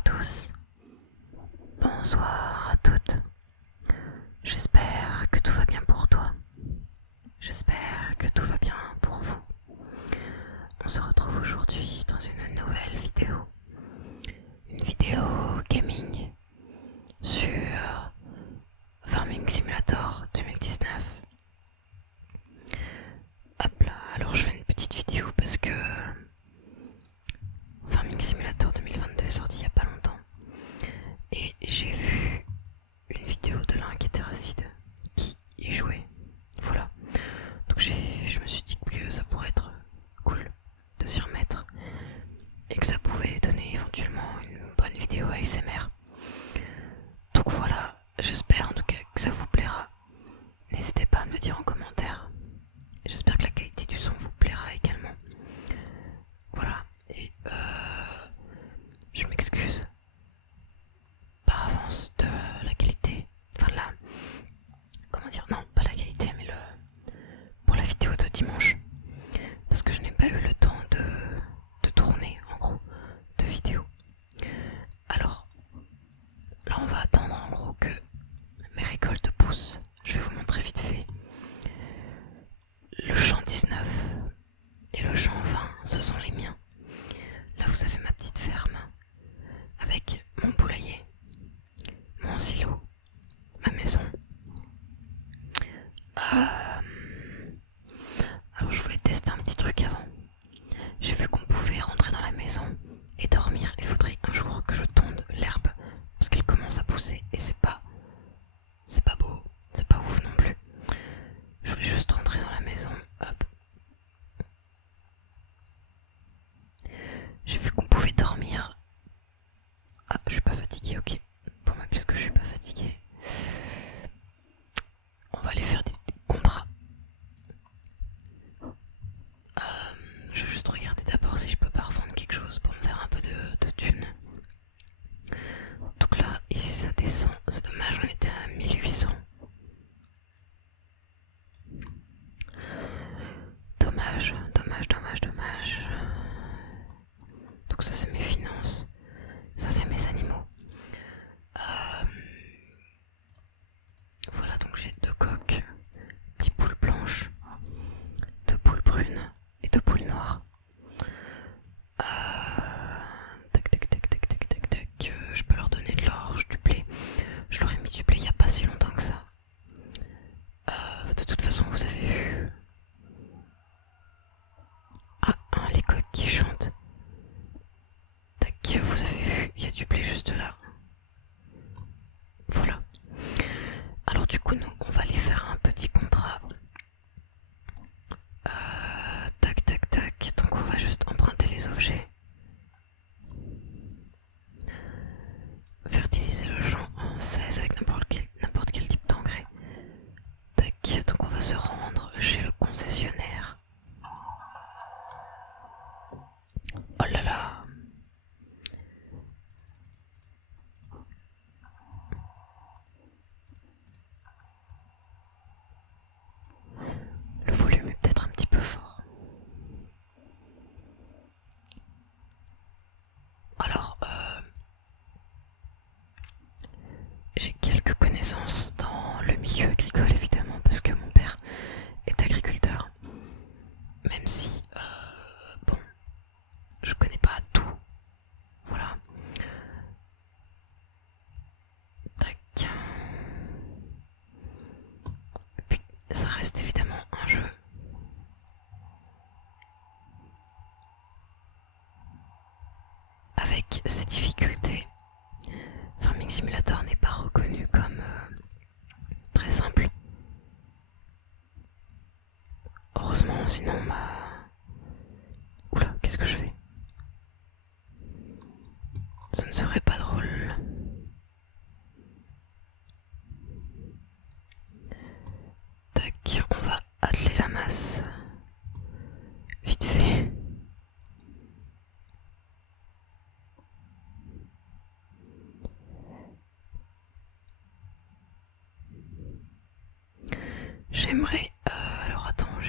à tous, bonsoir à toutes. J'espère que tout va bien pour toi. J'espère que tout va bien pour vous. On se retrouve aujourd'hui dans une nouvelle vidéo. Une vidéo gaming sur Farming Simulator 2019. Hop là, alors je fais une petite vidéo parce que Farming Simulator 2022 est sorti il n'y a pas longtemps. Et j'ai vu une vidéo de l'un qui était Racide qui y jouait. Voilà. Donc je me suis dit que ça pourrait être cool de s'y remettre et que ça pouvait donner éventuellement une bonne vidéo ASMR. Donc voilà, j'espère en tout cas que ça vous plaira. N'hésitez pas à me le dire en commentaire. J'espère que la qualité du son vous plaira également. Voilà, et je m'excuse par avance de la qualité, enfin là, comment dire, non pas la qualité mais pour la vidéo de dimanche, parce que je n'ai pas eu le temps de tourner en gros de vidéos. Alors là on va attendre en gros que mes récoltes poussent. Je vais vous montrer vite fait. Le champ 19 et le champ 20, ce sont les miens. Là vous avez ma petite ferme avec mon poulailler, mon silo, ma maison. Alors je voulais tester un petit truc avant. J'ai vu qu'on pouvait rentrer dans la maison et dormir. Il faudrait un jour que je tonde l'herbe parce qu'elle commence à pousser et c'est pas beau, c'est pas ouf non plus. Je voulais juste rentrer dans la maison. Hop. J'ai vu qu'on pouvait dormir. Ah, je suis pas fatigué, ok. Bon, bah, puisque je suis pas fatigué, on va aller faire des contrats. Je vais juste regarder d'abord si je peux pas revendre quelque chose pour me faire un peu de thunes. Donc là, ici ça descend. C'est dommage, on était à 1800. Dommage. Donc ça c'est mes finances. Ça c'est mes animaux. Voilà, donc j'ai 2 coqs, 10 poules blanches, 2 poules brunes et 2 poules noires. Tac. Je peux leur donner de l'orge, du blé. Je leur ai mis du blé il n'y a pas si longtemps que ça. De toute façon, vous avez vu. Ah, les coqs qui chantent. Tac, vous avez vu, il y a du blé juste là. Voilà. Alors du coup, nous, on va aller faire un petit contrat. Tac. Donc on va juste emprunter les objets. Fertiliser le champ en 16 avec n'importe quel type d'engrais. Tac, donc on va se rendre chez le concessionnaire. Oh là là. Le volume est peut-être un petit peu fort. Alors, j'ai quelques connaissances dans le milieu agricole évidemment parce que mon père est agriculteur. Même si, bon, je connais pas tout. Voilà. Tac. Et puis, ça reste évidemment un jeu. Avec ses difficultés. Farming Simulator n'est pas reconnu comme très simple. Heureusement, sinon oula, qu'est-ce que je fais? Ce ne serait pas drôle. Tac, on va atteler la masse. Vite fait. J'aimerais... alors attends,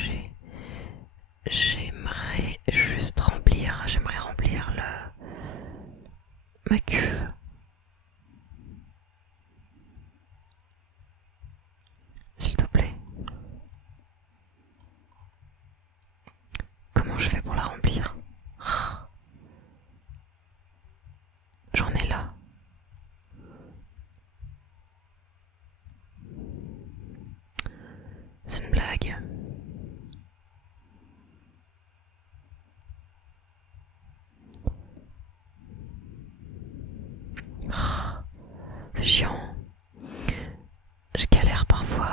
j'aimerais juste remplir... J'aimerais remplir ma cuve. S'il te plaît. Comment je fais pour la remplir? J'en ai là. C'est une blague. C'est chiant. Je galère parfois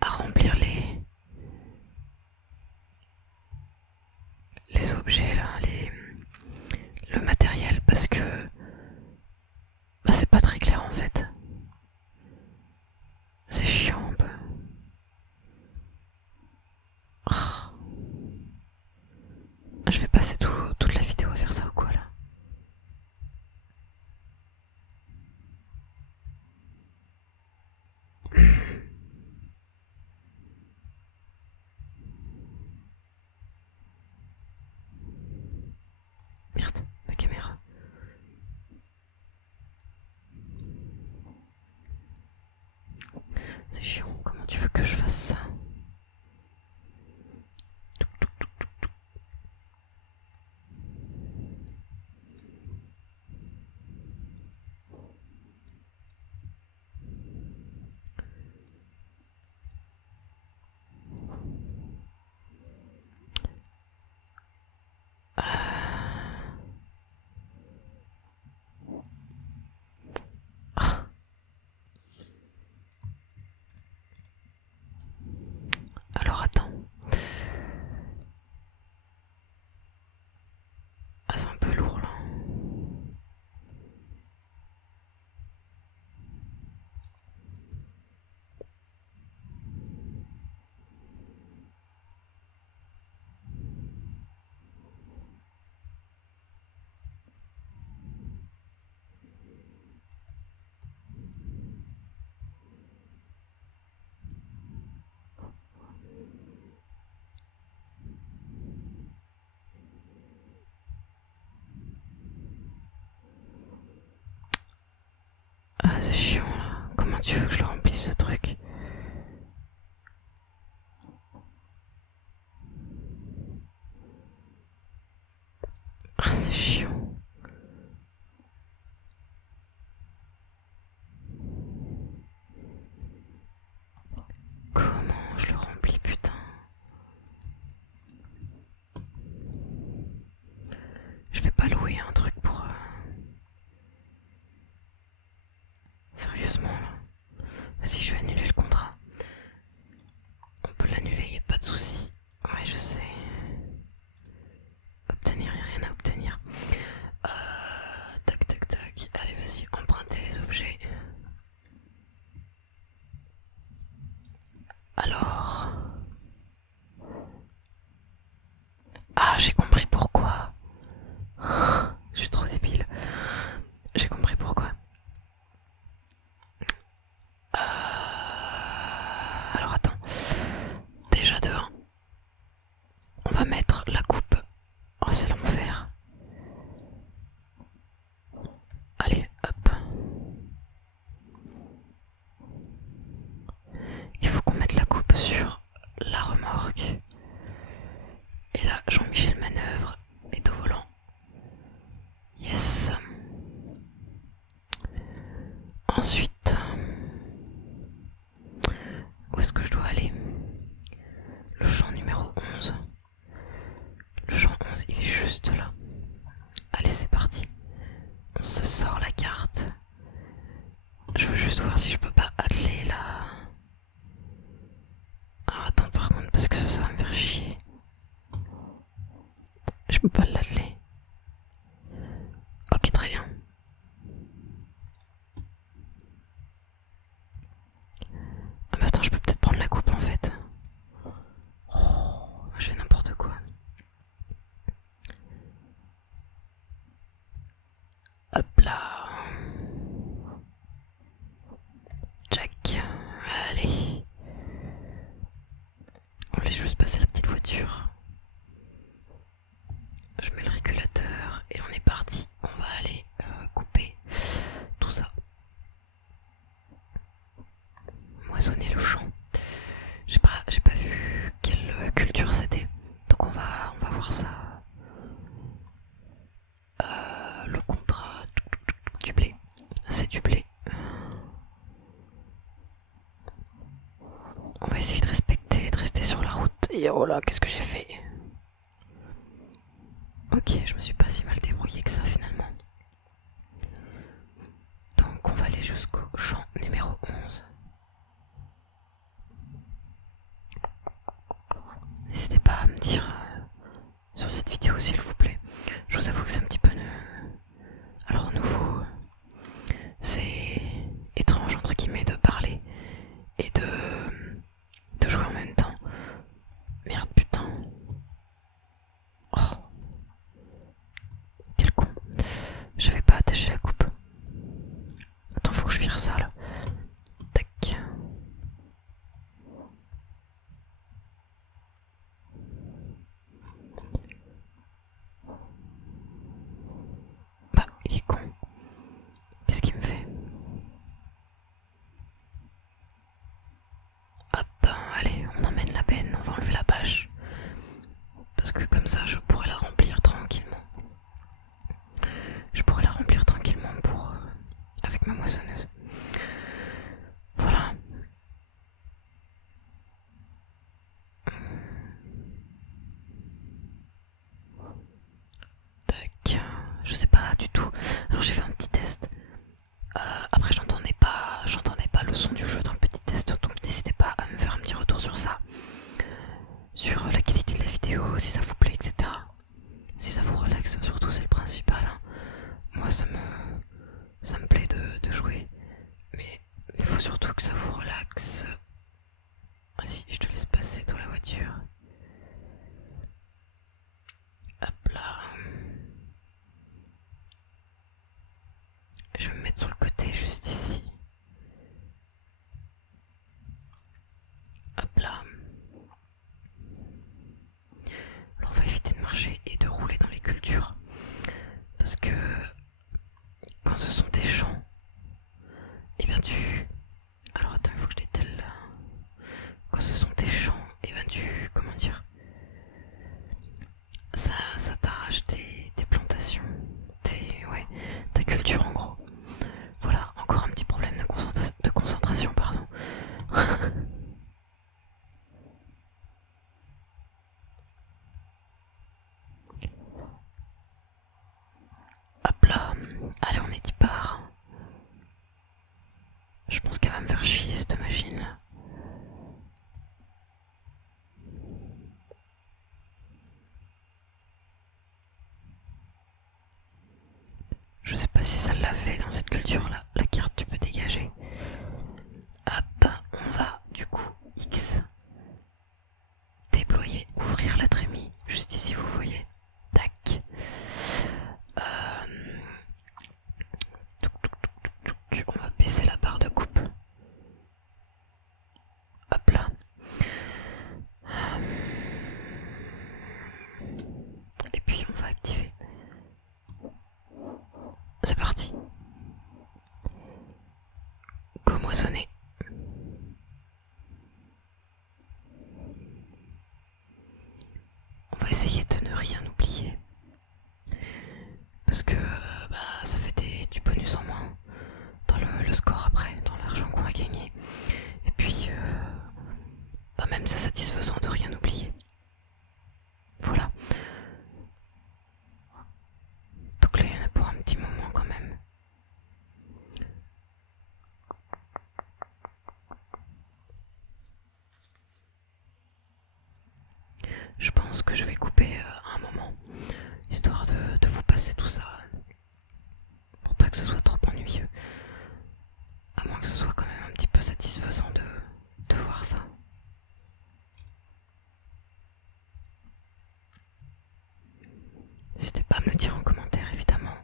à remplir les objets là, le matériel parce que bah, c'est pas très clair en fait. C'est chiant un peu. Je vais passer toute la vidéo à faire ça ou quoi là? Merde, ma caméra. C'est chiant, comment tu veux que je fasse ça? Alors attends. Ah, c'est un peu lourd là. Ah, c'est chiant là. Comment tu veux que je le remplisse ce truc? Ah, c'est chiant. Comment je le remplis, putain? Je vais pas louer un truc pour... Sérieusement là. Vas-y, je vais annuler le contrat. On peut l'annuler, y a pas de souci. Ouais, je sais. Obtenir, y a rien à obtenir. Tac, tac, tac. Allez, vas-y, emprunter les objets. Alors... Ah, j'ai compris pourquoi. Je suis trop débile. J'ai compris pourquoi. Alors attends. Déjà de 1. On va mettre la coupe. Oh, c'est l'enfer. Allez, hop. Il faut qu'on mette la coupe sur la remorque. Et là, Jean-Michel Manœuvre est au volant. Yes. Ensuite, où est-ce que je dois aller? Le champ numéro 11. Le champ 11, il est juste là. Allez, c'est parti. On se sort la carte. Je veux juste voir si je peux pas atteler là. Alors attends, par contre, parce que ça va me faire chier. Je peux pas l'atteler. Ok, très bien. Ah bah attends, je peux peut-être prendre la coupe en fait. Oh, je fais n'importe quoi. Hop là. essayer de respecter, de rester sur la route. Et oh là, qu'est-ce que j'ai fait? Ok, je me suis pas si mal débrouillé que ça finalement. Donc on va aller jusqu'au champ numéro 11. N'hésitez pas à me dire sur cette vidéo s'il vous plaît. Je vous avoue que c'est un petit peu alors nouveau. C'est étrange entre guillemets de parler et de jouer en même temps. Merde putain. Oh. Quel con. J'avais pas attaché la coupe. Attends, faut que je vire ça là. Tac. Bah, il est con. Qu'est-ce qu'il me fait? Hop, allez, on emmène la benne, on va enlever la bâche. Parce que comme ça, je pourrais la remplir tranquillement. Je pourrais la remplir tranquillement pour avec ma moissonneuse. Voilà. Tac. Je sais pas du tout. Alors j'ai fait un petit test. Après j'entendais pas le son du jeu dans le petit test, donc n'hésitez pas à me faire un petit retour sur ça. Sur la qualité de la vidéo, si ça vous plaît, etc. Si ça vous relaxe, surtout c'est le principal. Hein. Moi ça me plaît de jouer. Mais il faut surtout que ça vous relaxe. Vas-y, je te laisse passer dans la voiture. Hop là. Je vais me mettre sur le côté juste ici. Hop là. Alors on va éviter de marcher et de rouler dans les cultures. Parce que quand ce sont des champs, et bien tu... Alors attends, il faut que je détale là. Quand ce sont des champs, et bien tu... Comment dire? Ça t'arrache tes plantations. Ouais, ta culture en gros. Voilà, encore un petit problème de concentration, pardon. Hop là, allez on est 10 parts. Je pense qu'elle va me faire chier cette machine là. Je sais pas si ça l'a fait dans cette culture là. La carte tu peux dégager. Hop, on va du coup X. Déployer, ouvrir la trémie. Juste ici vous voyez. Tac. On va baisser la barre de coupe. Hop là. Et puis on va activer. C'est parti. Go moissonner. On va essayer de ne rien oublier. Parce que ça fait du bonus en moins dans le score après, dans l'argent qu'on va gagner. Et puis même c'est satisfaisant de rien oublier. Voilà. Donc là il y en a pour un petit moment quand même. Je pense que je vais couper un moment, histoire de vous passer tout ça, pour pas que ce soit trop ennuyeux. À moins que ce soit quand même un petit peu satisfaisant de voir ça. N'hésitez pas à me le dire en commentaire évidemment.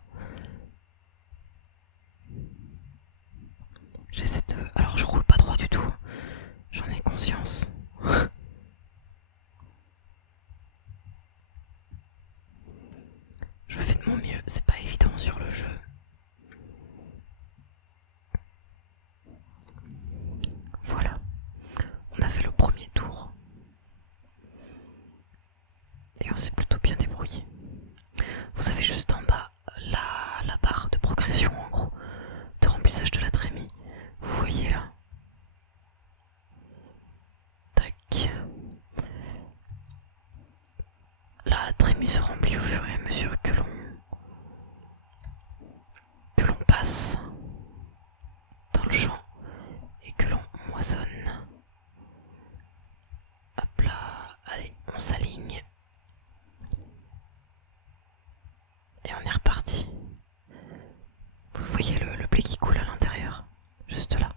J'essaie de... Alors je roule pas droit du tout, j'en ai conscience. Je fais de mon mieux, c'est pas évident sur le jeu. Voilà, on a fait le premier tour. Et on s'est plutôt bien débrouillé. Vous avez juste mais se remplit au fur et à mesure que l'on passe dans le champ et que l'on moissonne. Hop là, allez, on s'aligne. Et on est reparti. Vous voyez le blé qui coule à l'intérieur, juste là.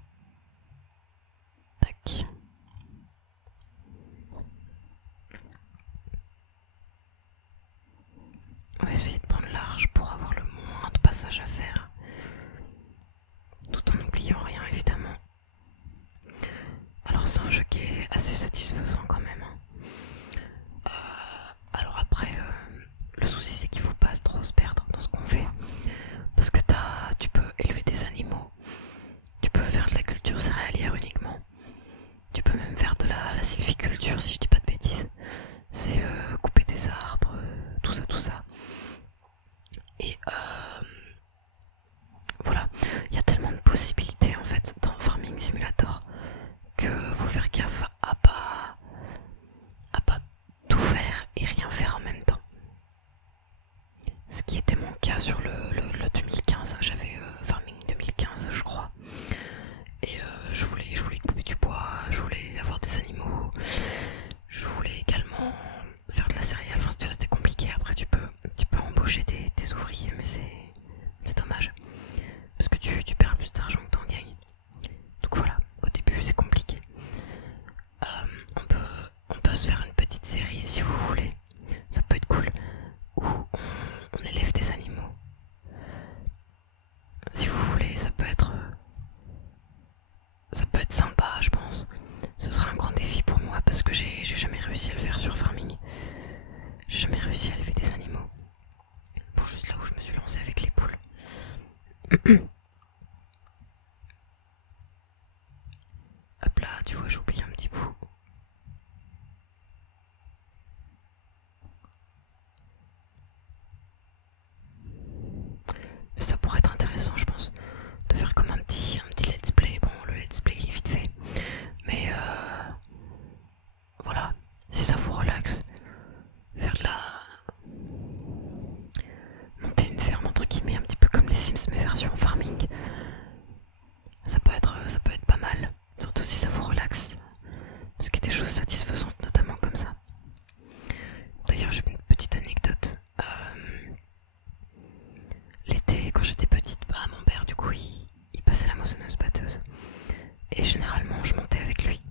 Tac. On va essayer de prendre large pour avoir le moins de passages à faire, tout en n'oubliant rien évidemment. Alors c'est un jeu qui est assez satisfaisant quand même. Alors après, le souci c'est qu'il faut pas trop se perdre dans ce qu'on fait, parce que tu peux élever des animaux, tu peux faire de la culture céréalière uniquement, tu peux même faire de la sylviculture si je dis pas de bêtises. C'est couper des arbres, tout ça. Et voilà, il y a tellement de possibilités en fait dans Farming Simulator que faut faire gaffe à pas tout faire et rien faire en même temps. Ce qui était mon cas sur le 2015, j'avais Farming 2015 je crois. Et je voulais couper du bois, je voulais avoir des animaux, je voulais également faire de la céréale, enfin c'était compliqué. Après tu peux embaucher des ouvriers, mais c'est dommage, parce que tu perds plus d'argent que t'en gagnes. Donc voilà, au début c'est compliqué. On peut se faire une petite série si vous voulez, ça peut être cool, où on élève des animaux. Si vous voulez, ça peut être sympa, je pense. Ce sera un grand défi pour moi parce que j'ai jamais réussi à le faire sur Farming. J'ai jamais réussi à élever des animaux. Bon, juste là où je me suis lancé avec les poules. Hop là, tu vois, j'ai oublié un petit bout. Ça pourrait être intéressant, je pense, de faire comme un petit let's play. Bon, le let's play il est vite fait, mais voilà, si ça vous relaxe, faire de monter une ferme entre guillemets, un petit peu comme les Sims mais version farming, ça peut être pas mal, surtout si ça vous relaxe, parce qu'il y a des choses satisfaisantes notamment comme ça. D'ailleurs, j'ai une petite anecdote. L'été, quand j'étais petite, mon père du coup il passait la moissonneuse batteuse et généralement je montais avec lui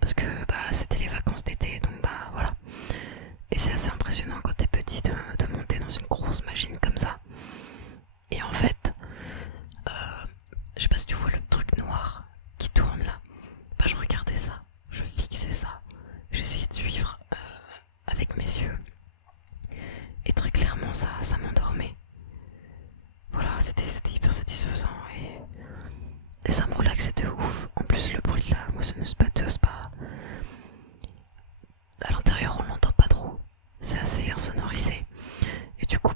parce que c'était les vacances d'été, donc voilà. Et c'est assez impressionnant quand t'es petit de monter dans une grosse machine comme ça. Et en fait, je sais pas si tu vois le truc noir qui tourne là. Je regardais ça, je fixais ça, j'essayais de suivre avec mes yeux. Et très clairement ça m'endormait. Voilà, c'était hyper satisfaisant et ça me relaxait de ouf. En plus le bruit de la moissonneuse batteuse, à l'intérieur on l'entend pas trop, c'est assez insonorisé. Et du coup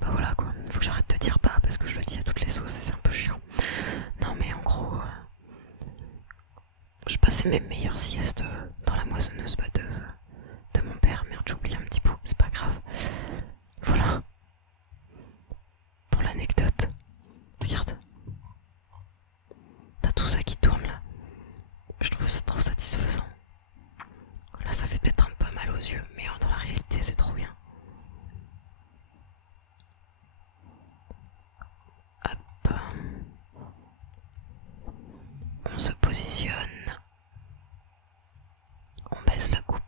voilà quoi, faut que j'arrête de dire parce que je le dis à toutes les sauces et c'est un peu chiant. Non mais en gros, je passais mes meilleures siestes dans la moissonneuse batteuse de mon père. Merde, j'ai oublié un petit bout, c'est pas grave. Voilà. Pour l'anecdote. Regarde. T'as tout ça qui tourne là. Je trouve ça trop satisfaisant. Là ça fait peut-être un peu mal aux yeux, mais dans la réalité c'est trop bien. Hop. On se positionne. On baisse la coupe.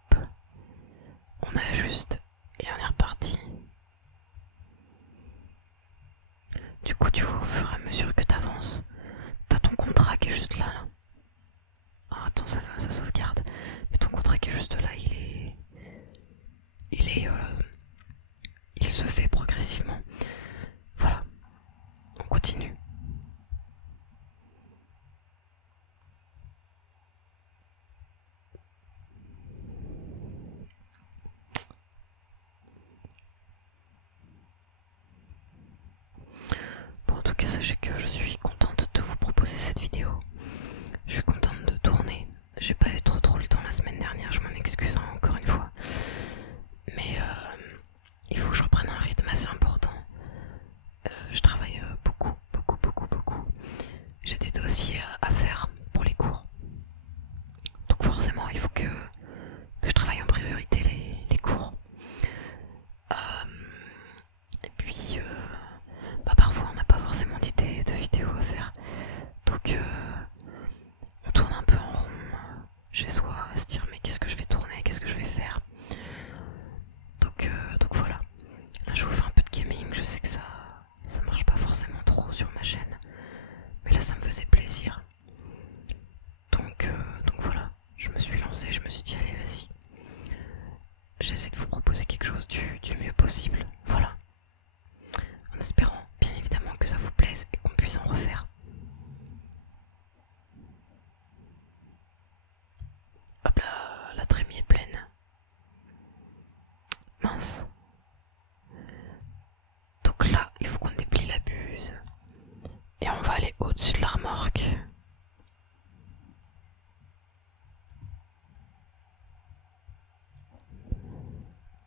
Et on va aller au-dessus de la remorque.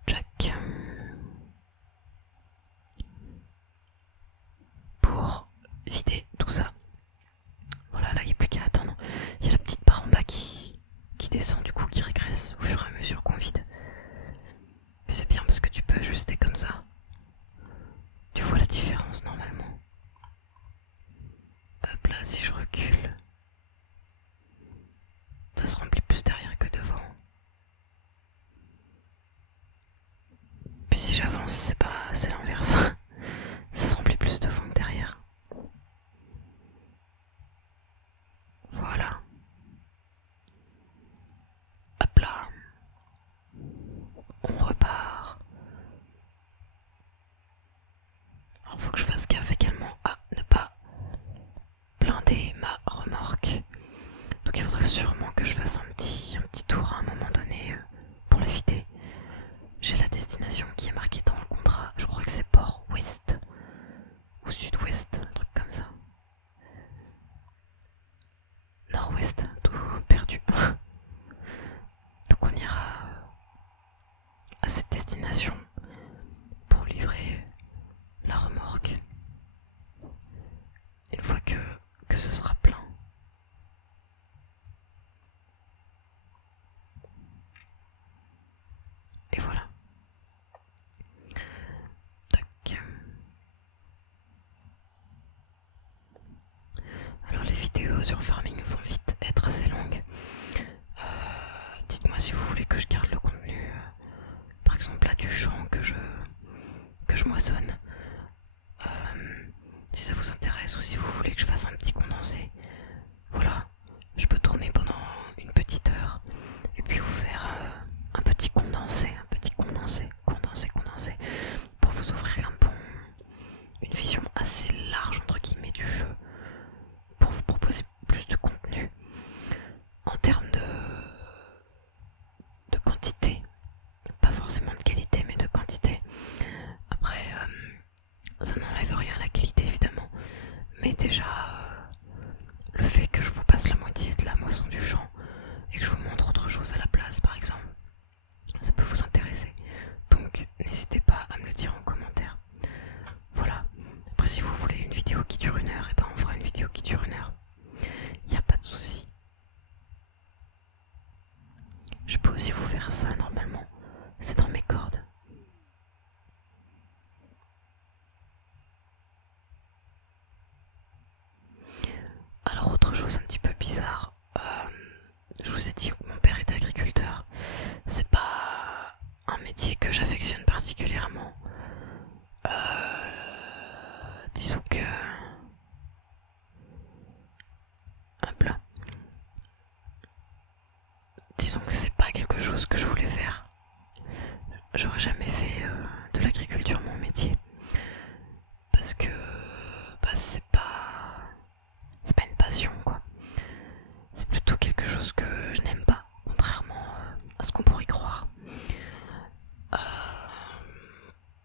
Jack. Pour vider tout ça. Voilà, là il n'y a plus qu'à attendre. Il y a la petite barre en bas qui descend, du coup qui régresse au fur et à mesure qu'on vide. Mais c'est bien parce que tu peux ajuster comme ça. Tu vois la différence normalement. Hop là, si je recule, ça se remplit plus derrière que devant. Puis si j'avance, c'est l'inverse. Ça se remplit plus devant que derrière. Voilà. Hop là. On repart. Alors faut que je fasse gaffe également à ne pas blinder ma remorque. Donc il faudrait sûrement que je fasse un petit tour à un moment donné pour la vider. J'ai la destination qui est marquée dans le contrat. Je crois que c'est Port Ouest ou Sud-Ouest, un truc comme ça. Nord-Ouest, tout perdu. Donc on ira à cette destination pour livrer la remorque une fois que ce sera plein. Et voilà. Tac. Alors les vidéos sur farming vont vite être assez longues. Dites-moi si vous voulez que je garde le contenu, par exemple là du champ que je moissonne. Si ça vous intéresse ou si vous voulez que je fasse un petit condensé. Voilà, je peux tourner pendant une petite heure et puis vous faire un petit condensé, pour vous offrir une vision assez large entre guillemets du jeu, pour vous proposer plus de contenu en termes de quantité, pas forcément de qualité mais de quantité. Après ça n'enlève rien à la qualité évidemment, mais déjà le fait que je vous passe la moitié de la moisson du champ et que je vous montre autre chose à la place par exemple, ça peut vous intéresser. Donc n'hésitez pas à me le dire en commentaire. Voilà. Après si vous voulez une vidéo qui dure 1 heure, et ben on fera une vidéo qui dure 1 heure. Y a pas de souci. Je peux aussi vous faire ça normalement. C'est dans mes cordes. Alors autre chose un petit peu bizarre. Je vous ai dit que mon père était agriculteur. C'est pas un métier que j'affectionne particulièrement. Disons que... Hop là. Disons que c'est pas quelque chose que je voulais faire. J'aurais jamais fait de l'agriculture mon métier. Parce que bah, c'est pas une passion quoi. C'est plutôt quelque chose que je n'aime pas, contrairement à ce qu'on pourrait croire.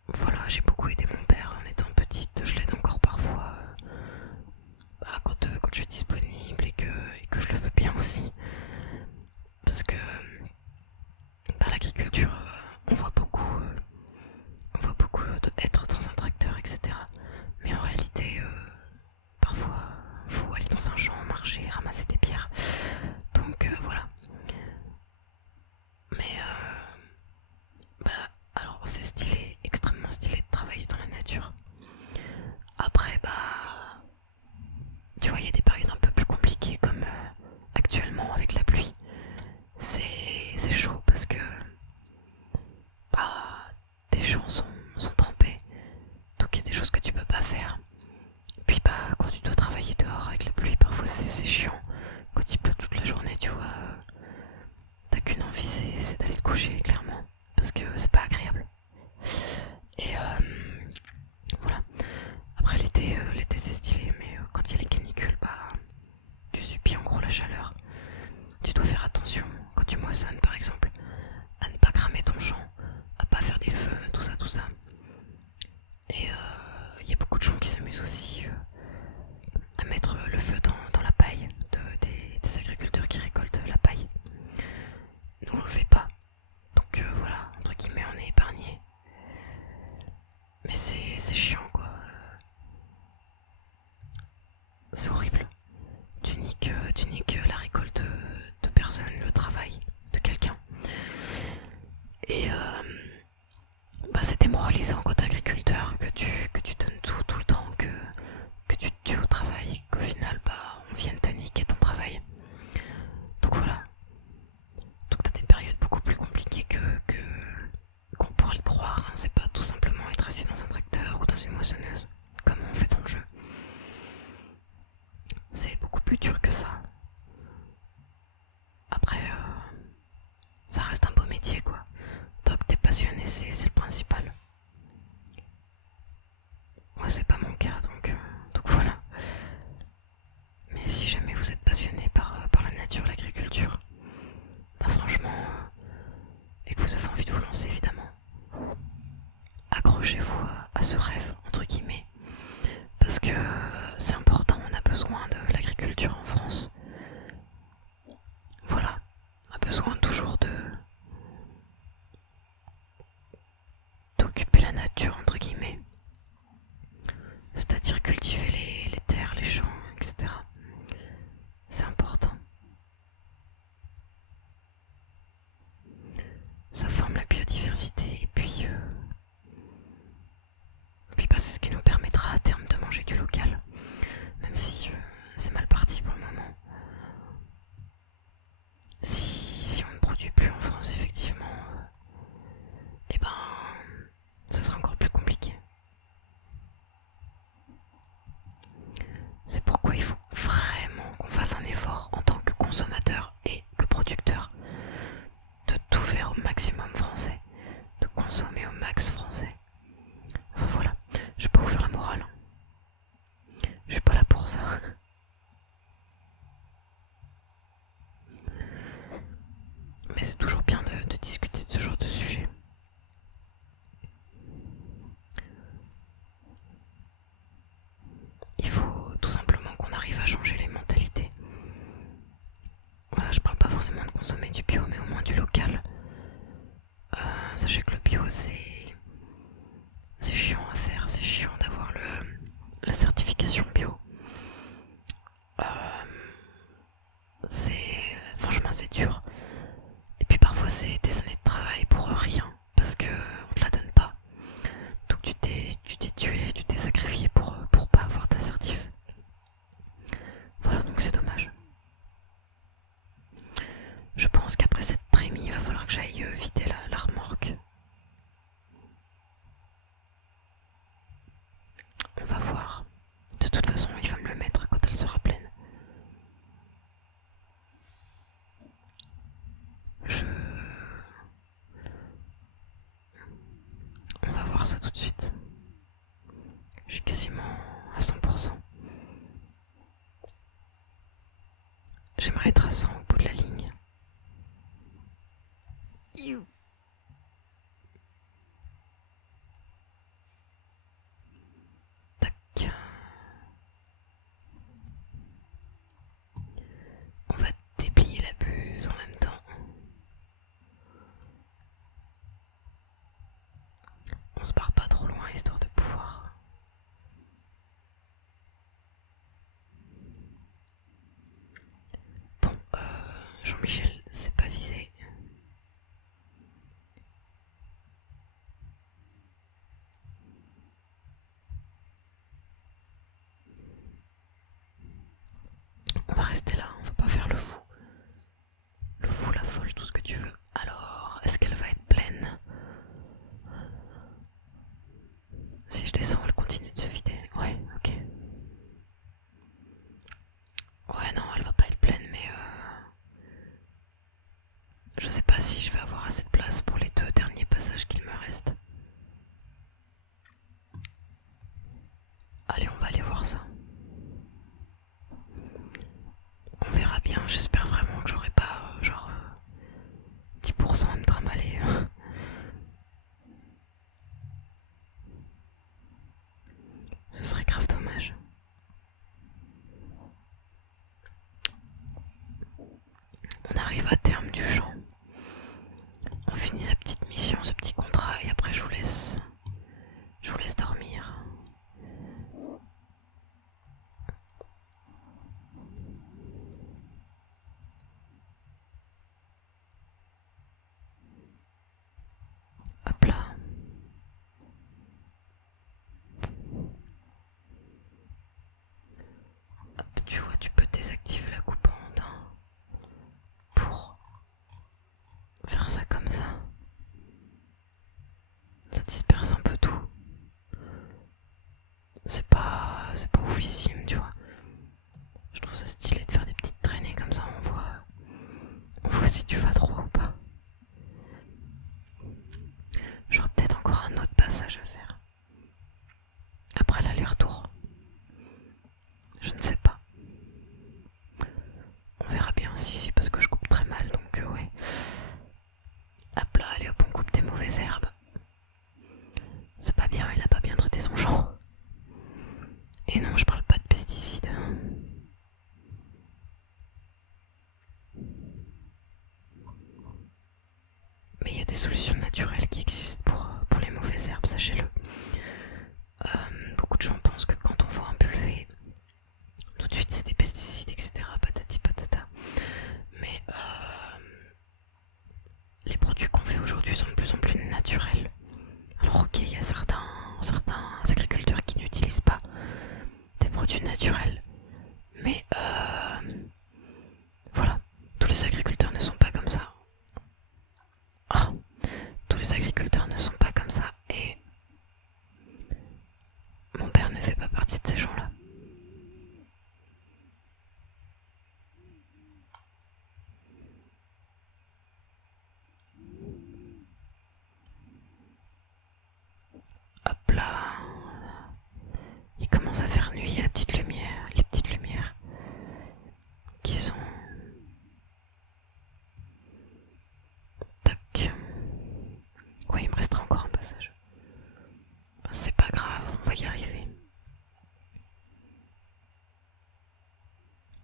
Voilà, j'ai beaucoup aidé mon père en étant petite, je l'aide encore parfois quand je suis disponible et que je le veux bien aussi. Parce que l'agriculture, on voit beaucoup être dans un tracteur, etc. Mais en réalité, parfois, il faut aller dans un champ, marcher, ramasser des pierres. Donc voilà. Mais alors c'est stylé, extrêmement stylé de travailler dans la nature. Après, tu vois, il y a des périodes un peu plus compliquées comme actuellement avec la pluie. C'est chaud parce que tes champs sont trempés. Donc il y a des choses que tu peux pas faire. Puis quand tu dois travailler dehors avec la pluie, parfois c'est chiant. Quand il pleut toute la journée, tu vois, t'as qu'une envie, c'est d'aller te coucher, clairement. Parce que c'est pas agréable. Et voilà. Après l'été c'est stylé, mais quand il y a les canicules, tu subis en gros la chaleur. Tu dois faire attention quand tu moissonnes par exemple à ne pas cramer ton champ, à pas faire des feux, tout ça. Et il y a beaucoup de gens qui s'amusent aussi que tu donnes tout le temps, que tu te tues au travail, qu'au final on vienne te niquer ton travail. Donc voilà. Donc t'as des périodes beaucoup plus compliquées qu'on pourrait le croire, hein. C'est pas tout simplement être assis dans un tracteur ou dans une moissonneuse, comme on fait dans le jeu. C'est beaucoup plus dur que ça. Après, ça reste un beau métier, quoi. Tant que t'es passionné, c'est le principal. Moi, c'est pas mon cas, donc voilà. Mais si jamais vous êtes passionné par la nature, l'agriculture, franchement, et que vous avez envie de vous lancer, évidemment, accrochez-vous à ce rêve, entre guillemets, parce que c'est important, on a besoin de l'agriculture en France. Voilà, on a besoin toujours d'occuper la nature, entre guillemets, c'est-à-dire cultiver les terres, les champs, etc. C'est important. Ça forme la biodiversité et puis c'est ce qui nous permettra à terme de manger du local, même si c'est mal parti pour le moment. Si on ne produit plus en France, effectivement, ça sera encore plus compliqué. C'est pourquoi il faut vraiment qu'on fasse un effort en tant que consommateur et que producteur de tout faire au maximum français, de consommer au max français. Enfin voilà, je vais pas vous faire la morale. Je suis pas là pour ça. Mais c'est toujours bien de discuter de ce genre de sujet. Il faut tout simplement qu'on arrive à changer les mentalités. Voilà, je parle pas forcément de consommer du bio, mais au moins du local. Sachez que le bio, c'est chiant à faire, c'est chiant d'avoir la certification bio. Franchement, c'est dur. Et puis parfois, c'est des années de travail pour rien, parce que on te la donne pas. Donc tu t'es tué, tu t'es sacrifié pour pas avoir ta certif. Voilà, donc c'est dommage. Je pense qu'après cette trémie, il va falloir que j'aille vider la remorque. On va voir. De toute façon, il va me le mettre quand elle sera pleine. On va voir ça tout de suite. Je suis quasiment à 100%. J'aimerais être à 100 au bout de la ligne. Tac. On va déplier la buse en même temps. On se barre pas trop loin histoire de pouvoir. Bon, Jean-Michel, c'est pas visé. On va rester là, on va pas faire le fou. Le fou, la folle, tout ce que tu veux. Alors, est-ce qu'elle va être pleine? Si je descends, elle continue de se vider. Ouais, ok. Ouais, non, elle va pas être pleine, mais je sais pas si je vais avoir assez de place pour les 2 derniers passages qu'il me reste. Allez, on va aller voir ça. On verra bien, j'espère vraiment que j'aurai pas 10% à me trimballer. Ce serait grave dommage. On arrive à terme du champ. On finit la petite mission, ce petit contrat, et après je vous laisse dormir. Hop là. tu vois, tu peux désactiver la coupe en onde pour faire ça comme ça. Ça disperse un peu tout. C'est pas oufissime, tu vois. Je trouve ça stylé de faire des petites traînées comme ça, on voit si tu vas droit ou pas. J'aurai peut-être encore un autre passage à faire. Après l'aller-retour. Je ne sais pas. On verra bien si parce que je coupe très mal, donc ouais. Hop là, allez hop, on coupe des mauvaises herbes. C'est pas bien, il a pas bien traité son champ. Et non, je parle pas de pesticides. Mais il y a des solutions naturelles qui existent pour les mauvaises herbes, sachez-le. Beaucoup de gens pensent que quand on voit un pulvé, tout de suite c'est des pesticides, etc. Patati patata. Mais les produits qu'on fait aujourd'hui sont de plus en plus naturels. Alors ok, il y a certains agriculteurs qui n'utilisent pas des produits naturels. Mais voilà, tous les agriculteurs ne sont pas comme ça. Ah, tous les agriculteurs ne sont pas comme ça. Et mon père ne fait pas partie de ces gens-là. Hop là. Il commence à faire nuit, il y a les petites lumières qui sont... Tac. Ouais, il me restera encore un passage. C'est pas grave, on va y arriver.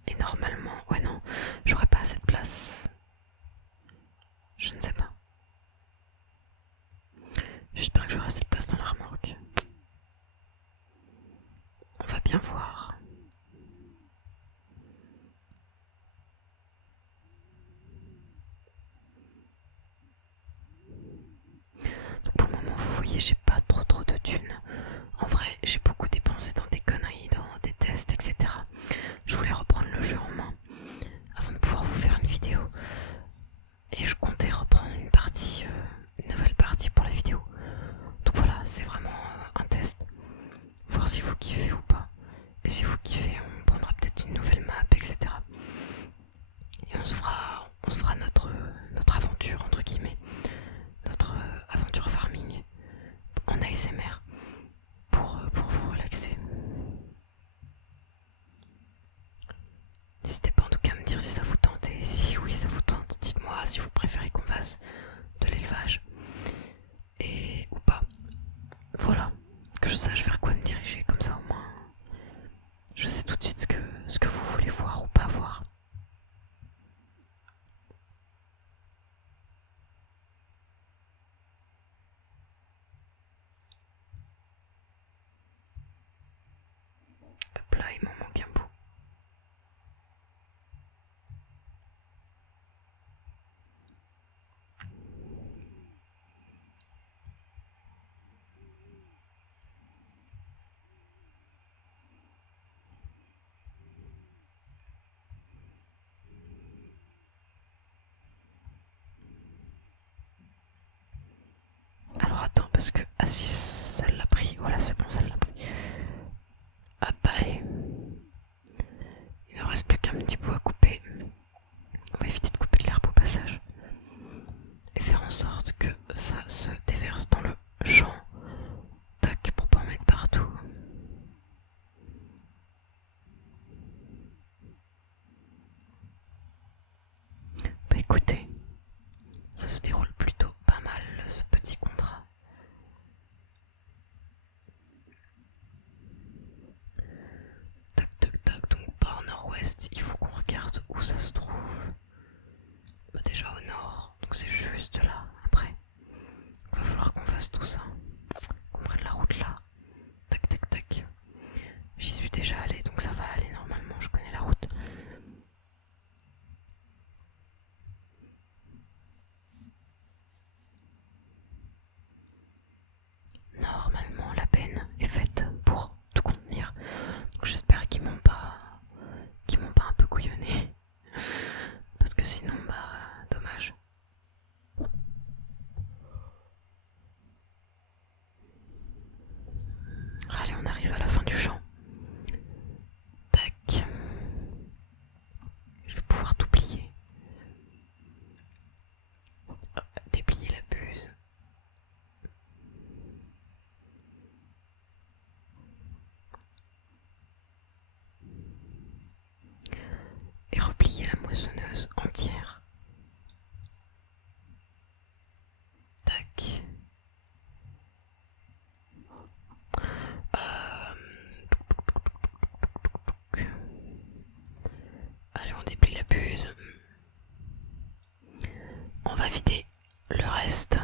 Et normalement... Ouais non, j'aurais pas assez de place. Je ne sais pas. J'espère que j'aurai assez de place dans la remorque. On va bien voir. Donc pour le moment, vous voyez, j'ai pas trop de thunes. En vrai, j'ai beaucoup dépensé dans des conneries, dans des tests, etc. Je voulais reprendre le jeu en main avant de pouvoir vous faire une vidéo. Et je comptais reprendre une nouvelle partie pour la vidéo. Donc voilà, c'est vraiment un test. Voir si vous kiffez ou pas. Et si vous kiffez, on prendra peut-être une nouvelle map, etc. Et on se fera notre aventure, entre guillemets. Notre aventure farming en ASMR pour vous relaxer. N'hésitez pas en tout cas à me dire si ça vous tente, et si oui ça vous tente, dites-moi si vous préférez qu'on fasse de l'élevage et ou pas. Voilà, que je sache vers quoi me diriger, comme ça au moins je sais tout de suite ce que vous voulez voir ou pas voir. Hop là, il m'en manque un bout. Alors attends, parce que... Ah si, ça l'a pris. Voilà, c'est bon, ça l'a pris. Hop, allez. Il ne reste plus qu'un petit bout à couper. On va éviter de couper de l'herbe au passage. Et faire en sorte que ça se déverse dans le champ. Tac, pour pas en mettre partout. Bah écoutez, ça se déroule plutôt pas mal ce petit contrat. Tac tac tac, donc par nord-ouest, il faut qu'on regarde où ça se trouve. Bah déjà au nord, donc c'est juste là. Après, il va falloir qu'on fasse tout ça. Qu'on prenne la route là. Tac tac tac. J'y suis déjà allé, donc ça va aller normalement, je connais la route. Allez, on déplie la buse. On va vider le reste.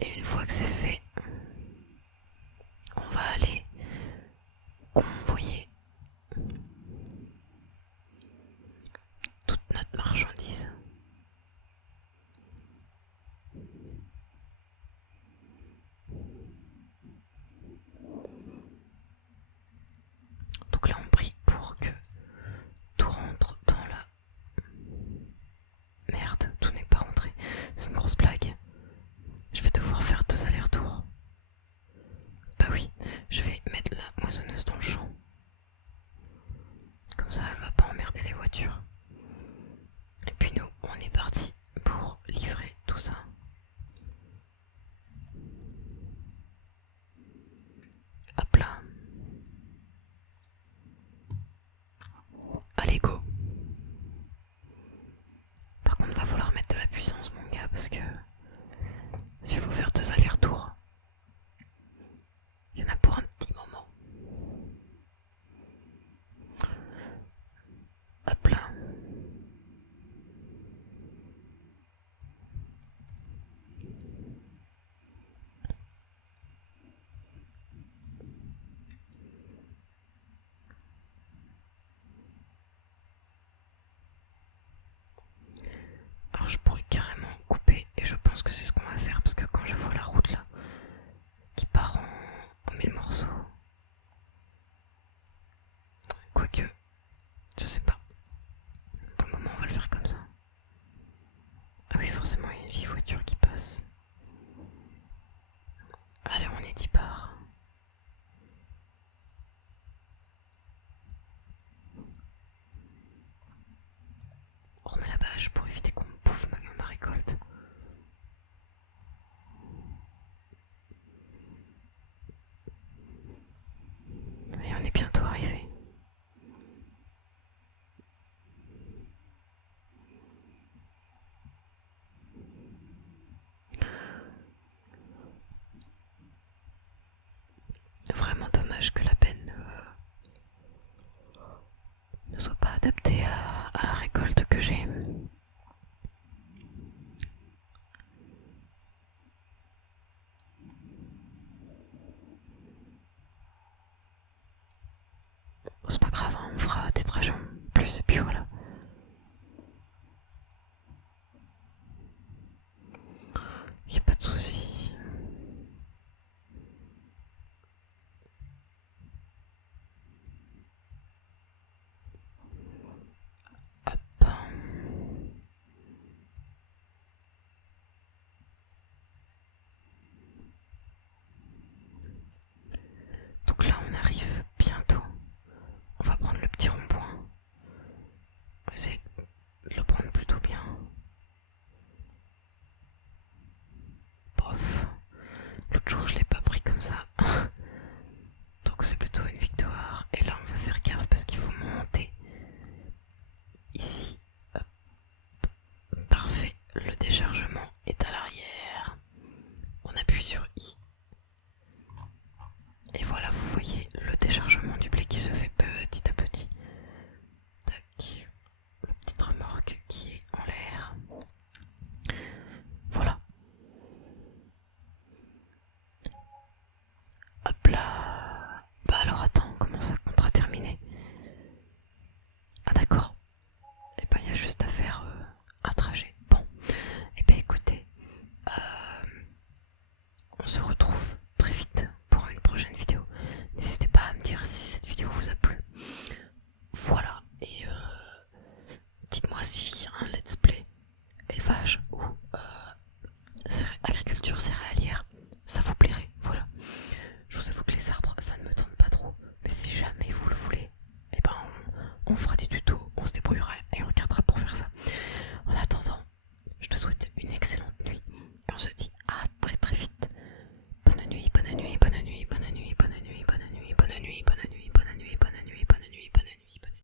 Et une fois que c'est fait, on va aller convoyer toute notre marchandise. Donc là on prie pour que tout rentre dans la... Merde, tout n'est pas rentré. C'est une grosse blague. Je vais devoir faire 2 allers-retours. Bah oui, je vais mettre la moissonneuse dans le champ. Comme ça elle va pas emmerder les voitures. Et puis nous, on est parti pour livrer tout ça. Hop là. Allez go. Par contre va falloir mettre de la puissance mon gars parce que s'il faut faire 2 allers-retours, il y en a pour un petit moment. Hop là. Alors je pourrais carrément couper et je pense que c'est ce qu'on va faire parce que quand je vois la route là qui part en 1000 morceaux, quoique, je sais pas, pour le moment on va le faire comme ça. Ah oui forcément il y a une vieille voiture qui passe. Allez on est 10 parts. On remet la bâche pour éviter qu'on bouffe ma récolte. Et on est bientôt arrivé. Vraiment dommage que la peine ne soit pas adaptée à la récolte que j'ai. C'est pas grave, hein.